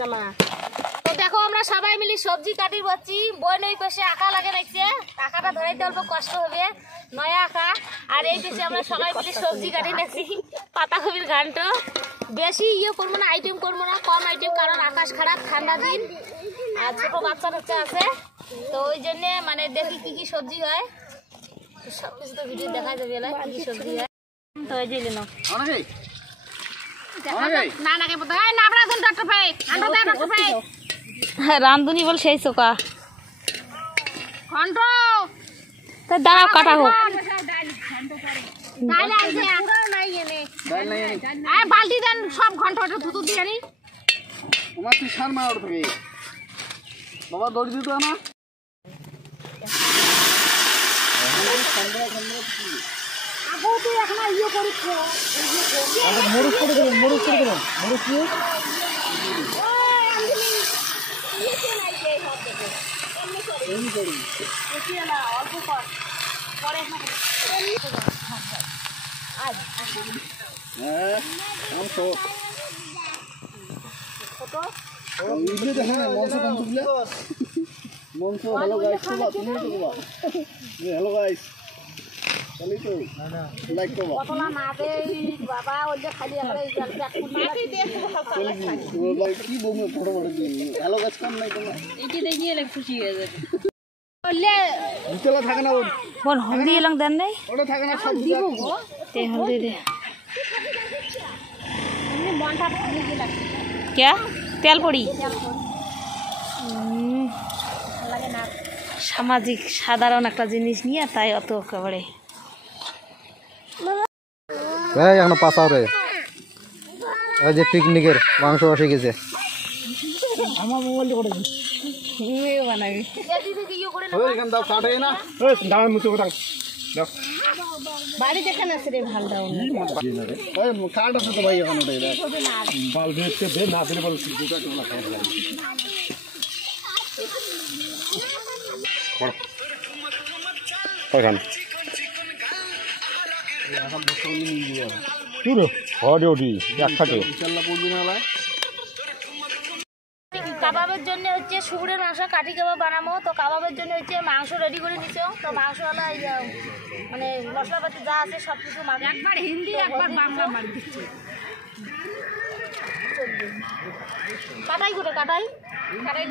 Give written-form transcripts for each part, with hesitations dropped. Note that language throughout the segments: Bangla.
তো দেখো আমরা সবাই মিলে সবজি কাটি বচ্ছি, বোন ওই পাশে আঁকা লাগে নাইছে, আঁকাটা ধরাইতে অল্প কষ্ট হবে, নয়া আঁকা। আর এই পাশে আমরা সবাই মিলে সবজি কাটি নাছি, পাতাকপির ঘান্ট। বেশি করবো না, আইটেম করবো না, কম আইটেম, কারণ আকাশ খারাপ, ঠান্ডা দিন, আর ছোট বাচ্চা টাচ্চা আছে। তো ওই জন্য মানে দেখি কি কি সবজি হয়, সবকিছু তো ভিডিও দেখা যাবে কি কি সবজি হয়। তো এই যে না রান্ধুনি বল সেই চোকা দাঁড়াও কাটা হোক। বালতি দেন সব ঘন্টা ধুতু দিয়ে নি বাবা দড়ি দিত না। হ্যালো গাইস লাইক করো কতলা না দে বাবা ওই যে খালি আমরা এই মাটি দে কি বলবো ফটো ফটো দিই হ্যালো গাইস কাম নাই তোমার এটি দেখিয়ে লে খুশি হয়ে যাবে বললে ভিতলা থাকে না কোন হলদি এলং দেন নাই ওটা থাকে না সব দিব গো তে হলদি দে এমনি মনটা ভালো লাগে কি তেল পড়ি লাগে না সামাজিক সাধারণ একটা জিনিস নিয়ে তাই অত একেবারে এখন পাশা রে এই যে পিকনিকের মাংস বসে গেছে আমার মোবাইল করে দিন ভিডিও বানাবি এদি থেকে করে না ওই এখান দাও কাটে না ওই দাও মুছে কথা দাও বাড়ি দেখে না রে ভাল দাও ওই কাট আছে তো ভাই এখন ওটাই দাও বাল দেখতে দে না দিলে বল দুটা টোলা খাই লাগে পড় ওখান এখন বসলি নিয়ে দিয়া পুরো হডিওডি একসাথে ইনশাআল্লাহ পড়বি না লাই কাবাবের জন্য হচ্ছে শুকুরের মাংস কাটি কাবাব বানাবো। তো কাবাবের জন্য হচ্ছে মাংস রেডি করে নিছো। তো মাংসওয়ালা মানে মশলাপাতি যা আছে সব কিছু একবার হিন্দি একবার বাংলা মার দিচ্ছে কাটাই করে কাটাই কাটাই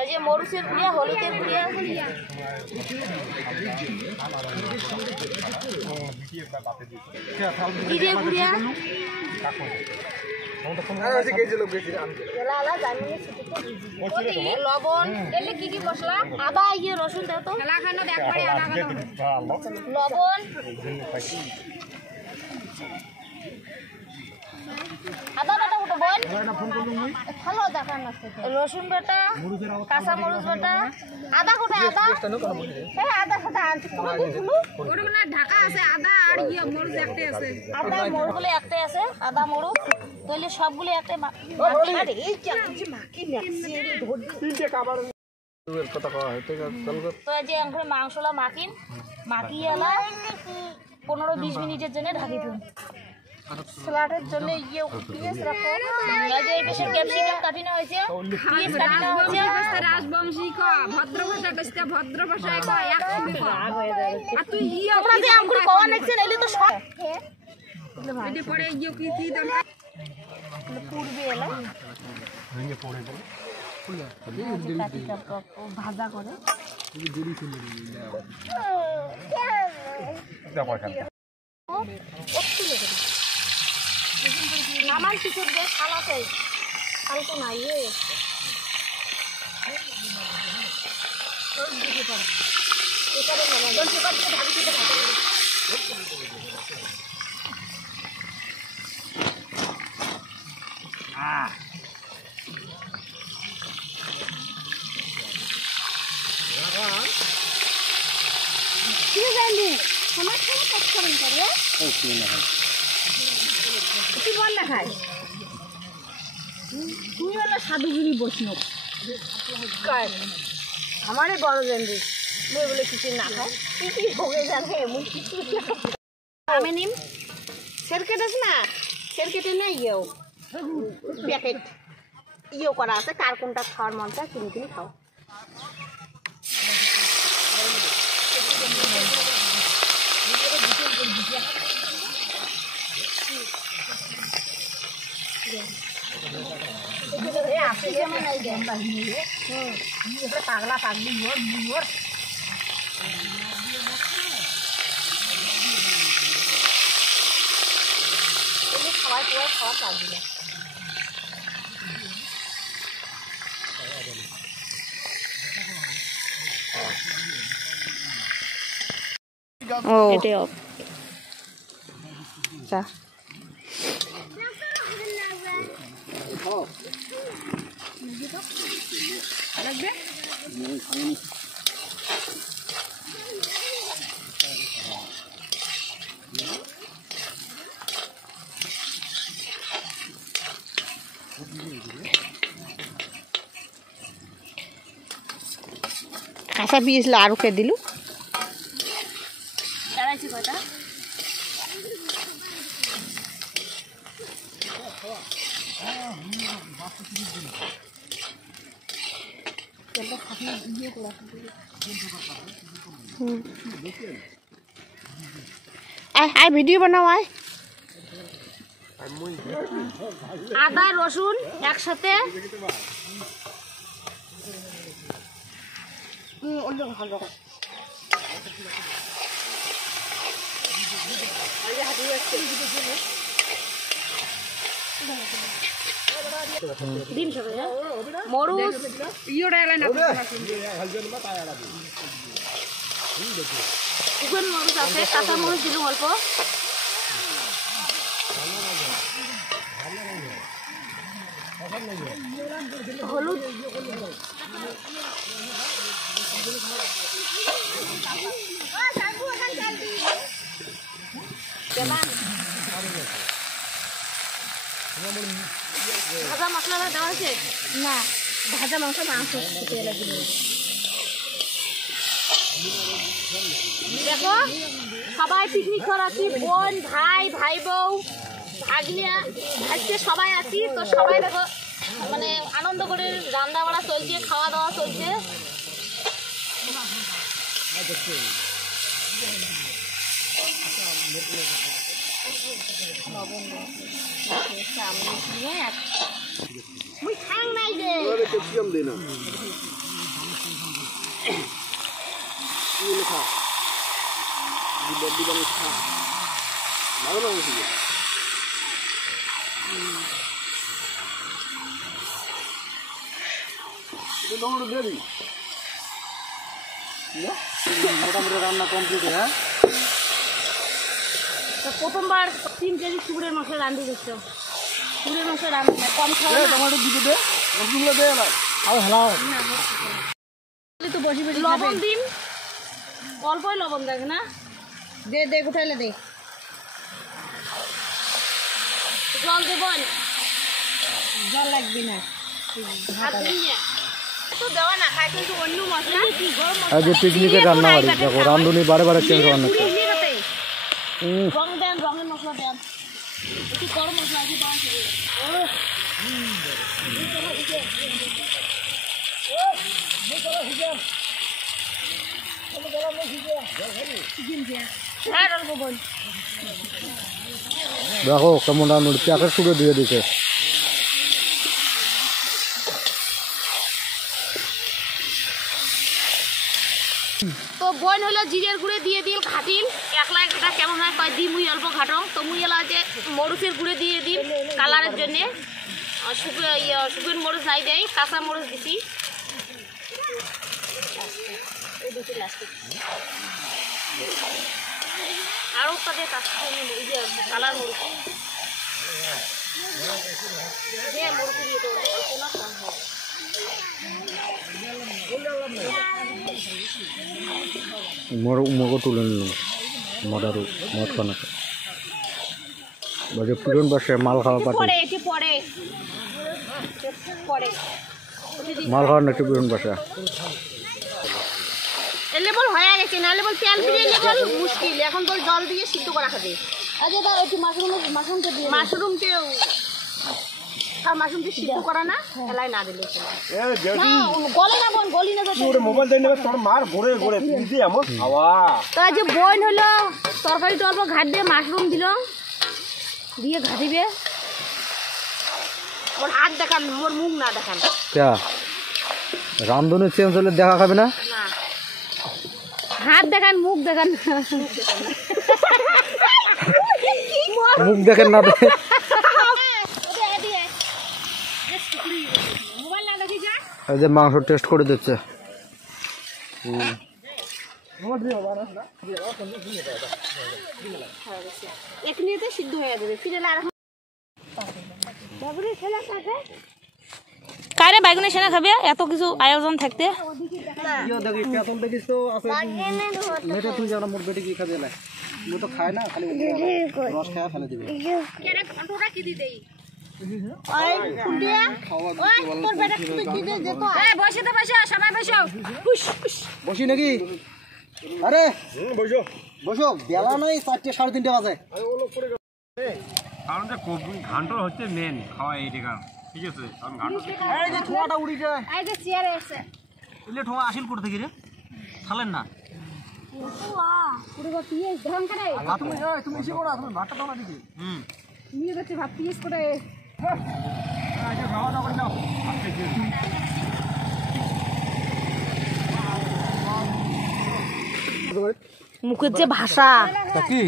এই যে মরিচের গুঁড়া হলুদের গুঁড়া জিরে গুঁড়া লবণ এলে কি কি মশলা আদা ইয়ে রসুন দাও তো লবণ আদা বাটা ওটা বল ভালো দেখা না রসুন বাটা কাঁচা মরিচ বাটা আদা কোটা আদা এই আদা কোটা আনছি তোমার দিলু ওটা না ঢাকা আছে আদা আর ইয়ে মরিচ একটাই আছে আদা মরিচগুলো একটাই আছে আদা মরিচ তাহলে সবগুলো একটাই মাটি এই চামচি মাখি লাগছে তিনটে খাবার কথা কয় ঠিক আছে চল তো যে আমরা মাংসলা মাখিয়েলা 15-20 মিনিটের জন্য ঢাকি দিন সালাদের জন্য ইয়ে পিএস রাখো এই বেশি ক্যাপসিকাম কাটি না হইছে পিএস কাটি না হইছে রাজবংশী ক ভদ্র ভাষা কইতে ভদ্র ভাষায় ক এক শুনি ক আর তুই ইয়ে আমরা যে আমগুলো কোয়া নেছেন এলি তো সব এটি পরে ইয়ে কি দাম পূর্বে এলো ভেঙে পড়ে গেল ভাজা করে জড়ি চলে নামান পিছন দিয়ে খালাতে খালতো না ইয়ে এখানে পেপার দিয়ে ঢাকি দিতে থাকে কি জানি আমার খালি কাজ করেন করে তুই বল না খাই তুই হলো সাধুগিরি বৈষ্ণব আমারে বড় জানি মই বলে কিছু না খায় তুই কি ভোগে জানে এমন কিছু আমি নিম সেরকেটাস না খের কেটে না ইয়েও প্যাকেট ইয়েও করা আছে, কার কোনটা খাওয়ার মন চায় কিনে কিনে খাও। পাগলা পাগলি খাওয়াই খাওয়াই খাওয়া পাগলি না। ও এটাই অফ। আচ্ছা কাঁচা পিস আরো কে দিলু দাঁড়াইছি কয়টা আয় আয় ভিডিও বানাও আয় আদা রসুন একসাথে মরুচ শুকনো মরুচ আছে, কাঁচা মরুচ দিলাম অল্প, হলুদ ভাজা মশলা দেওয়া হয়েছে না, ভাজা মাংস মাংস দেখো সবাই পিকনিক করাচ্ছি, বোন ভাই ভাই বউ ভাগিনা আজকে সবাই আছি তো, সবাই দেখো মানে আনন্দ করে রান্না বাড়া চলছে, খাওয়া দাওয়া চলছে। মুই খাং নাই রে মোটামুটি রান্না কমপ্লিট। হ্যাঁ প্রথমবার 3 কেজি শুকুরের মাংস রান্না দিচ্ছ, শুকুরের মাংস রান্না কম খাওয়া তো বসি বসি লবণ দিন, অল্পই লবণ দেখ না, দে দে উঠাইলে দে জল দেবন, জল লাগবে না হাত দিয়ে তো দেওয়া না খাই, কিন্তু অন্য মশলা কি গরম মশলা আজ পিকনিকের রান্না বাড়ি দেখো, রাঁধুনি বারে বারে চেঞ্জ রান্না করে। রং দেন, রঙের মশলা দেন, একটু গরম মশলা আছে দেন। হ্যাঁ অল্প বোন দেখো কেমন রান্না প্যাকেট শুরু দিয়ে দিতে। তো বোন হলো জিরের গুঁড়ে দিয়ে দিল, ঘাটিল একলাই ঘাটা কেমন হয় কয় দি মুই অল্প ঘাটং, তো মুই এলা যে মরুচের গুঁড়ে দিয়ে দিল কালারের জন্যে, শুকনো মরুচ নাই দেয়, কাঁচা মরুচ দিছি আরও তাদের কালার মরুচ মরুচ দিয়ে দেবো অল্প না কম হয়। মগো তুলে নিল মদারু মদ খানাকে বলছে পুরন বসে মাল খাওয়া পাতে মাল খাওয়ার নাকি পুরন বসা লেবল হয়ে গেছে না, লেবল তেল দিয়ে লেবল মুশকিল, এখন বল জল দিয়ে সিদ্ধ করা খাবে। আজে দাও একটু মাশরুমটা দিয়ে মাশরুমটাও আর মাশরুমটা সিদ্ধ করা না এলাই না দিলে না গলে না বোন গলি না তোর মোবাইল দেই নেবে তোর মার ঘুরে ঘুরে দিদি এমন খাওয়া তো আজ বোন হলো তরকারিটা অল্প ঘাট দিয়ে মাশরুম দিল দিয়ে ঘাটিবে ওর হাত দেখান ওর মুখ না দেখান ক্যা রামধনু চেঞ্জ হলে দেখা খাবে না না হাত দেখান মুখ দেখান মুখ দেখেন না দেখে এই যে মাংস টেস্ট করে দিচ্ছে এখনিতে সিদ্ধ হয়ে যাবে ফিরে আর বাবুরে খেলা খাবে কারে বাইগুনে সেনা খাবে এত কিছু আয়োজন থাকতে ইও দেখি পেছন দেখিস তো আছে মেটা তুই জানা মোর বেটি কি খাবে না মু তো খায় না খালি রস খায় ফেলে দিবে কেরে ঘন্টটা কি দি দেই ওই কুন্ডিয়া ওই তোর বেটা কি দি দে তো এই বসে তো বসে সবাই বসো হুশ হুশ বসি নাকি আরে বসো বসো বেলা নাই 4:30 3:30 বাজে কারণ যে ঘান্টর হচ্ছে মেন খাওয়া এই টাকা ঠিক আছে কারণ ঘান্টর এই যে ঠোয়াটা উড়ি যায় এই যে চেয়ারে আছে ইলে ঠোয়া আসিল করতে কি রে খালেন না পুরো পিএস ধান করে তুমি এসে করো তুমি ভাতটা দাও না দিদি নিয়ে যাচ্ছে ভাত পিএস করে আজকে খাওয়া দাওয়া করে নাও মুখের যে ভাষা কি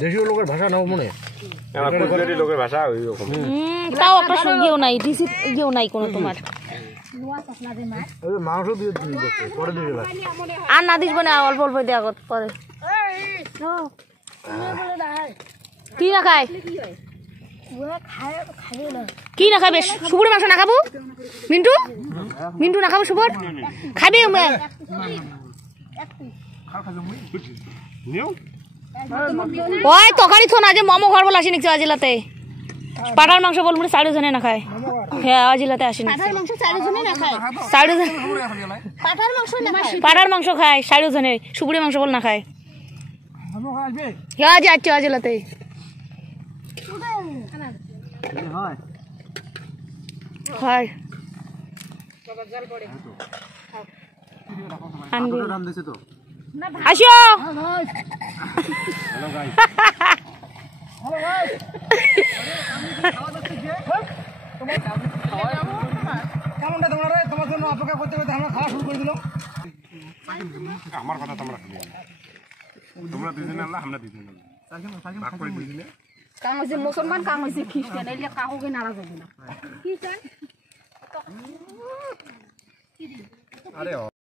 দেশীয় লোকের ভাষা নাও মনে লোকের ভাষা ওই রকম তাও একটা সঙ্গেও নাই রিসিভ ইয়েও নাই কোনো তোমার মাংস দিয়ে পরে দিয়ে দিলাম আর না দিস বনে অল্প অল্প দেওয়া কত পরে কি না খায় কি না খাবে সুপুরের মাংস না খাবো মিন্টু মিন্টু না খাবো সুপুর খাবি ওই তরকারি থো না যে মোমো ঘর বলে আসি নিচ্ছে আজিলাতে পাটার মাংস বল বলে 4 জনে না খায় হ্যাঁ আজিলাতে আসি পাটার মাংস 4 জনে না খায় 4 জন পাটার মাংস খায় 4 জনে সুপুরি মাংস বল না খায় হ্যাঁ আজি আচ্ছা আজিলাতে হয় আনবি রাম দিছে তো আসো কেমনটা তোমরা রে তোমার জন্য অপেক্ষা করতে করতে আমরা খাওয়া শুরু করে দিলাম আমার কথা তোমরা শুনে তোমরা দুজনে আল্লাহ আমরা দুজনে ভাগ করে দুজনে কাম হইছে মুসলমান কাম হইছে খ্রিস্টান এলিয়া কাউকে নারাজ হবে না কি চাই আরে